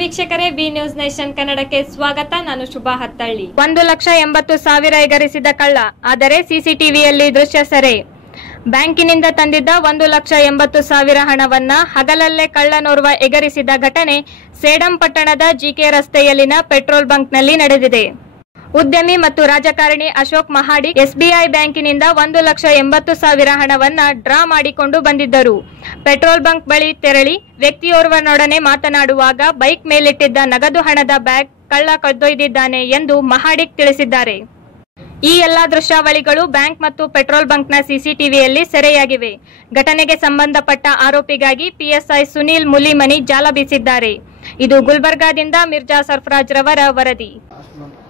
ವೀಕ್ಷಕರೇ, B news nation ಕನ್ನಡಕ್ಕೆ ಸ್ವಾಗತ. ನಾನು ಶುಭಾ ಹತ್ತಳ್ಳಿ. ಒಂದು ಲಕ್ಷ ಎಂಬತ್ತು ಸಾವಿರ ಎಗರಿಸಿದ ಕಳ್ಳ, ಆದರೆ ಸಿಸಿಟಿವಿಯಲ್ಲಿ ದೃಶ್ಯ ಸೆರೆ. ಬ್ಯಾಂಕಿನಿಂದ ತಂದಿದ್ದ ಒಂದು ಲಕ್ಷ ಎಂಬತ್ತು ಸಾವಿರ ಹಣವನ್ನ ಹಗಲಲ್ಲೇ ಕಳ್ಳನೋರ್ವ ಎಗರಿಸಿದ ಘಟನೆ ಸೇಡಂ ಪಟ್ಟಣದ ಜಿಕೆ ರಸ್ತೆಯಲ್ಲಿನ ಪೆಟ್ರೋಲ್ ಬಂಕ್ನಲ್ಲಿ ನಡೆದಿದೆ. ಉದ್ಯಮಿ ಮತ್ತು ರಾಜಕಾರಣಿ ಅಶೋಕ್ ಮಹಾಡಿ ಎಸ್ಬಿಐ ಬ್ಯಾಂಕಿನಿಂದ ಒಂದು ಲಕ್ಷ ಎಂಬತ್ತು ಸಾವಿರ ಹಣವನ್ನ ಡ್ರಾ ಮಾಡಿಕೊಂಡು ಬಂದಿದ್ದರು. ಪೆಟ್ರೋಲ್ ಬಂಕ್ ಬಳಿ ತೆರಳಿ ವ್ಯಕ್ತಿಯೋರ್ವನೊಡನೆ ಮಾತನಾಡುವಾಗ ಬೈಕ್ ಮೇಲಿಟ್ಟಿದ್ದ ನಗದು ಹಣದ ಬ್ಯಾಗ್ ಕಳ್ಳ ಕದ್ದೊಯ್ದಿದ್ದಾನೆ ಎಂದು ಮಹಾಡಿಕ್ ತಿಳಿಸಿದ್ದಾರೆ. ಈ ಎಲ್ಲಾ ದೃಶ್ಯಾವಳಿಗಳು ಬ್ಯಾಂಕ್ ಮತ್ತು ಪೆಟ್ರೋಲ್ ಬಂಕ್ನ ಸಿಸಿಟಿವಿಯಲ್ಲಿ ಸೆರೆಯಾಗಿವೆ. ಘಟನೆಗೆ ಸಂಬಂಧಪಟ್ಟ ಆರೋಪಿಗಾಗಿ ಪಿಎಸ್ಐ ಸುನೀಲ್ ಮುಲಿಮನಿ ಜಾಲ ಬೀಸಿದ್ದಾರೆ. ಇದು ಗುಲ್ಬರ್ಗಾದಿಂದ ಮಿರ್ಜಾ ಸರ್ಫರಾಜ್ ರವರ ವರದಿ.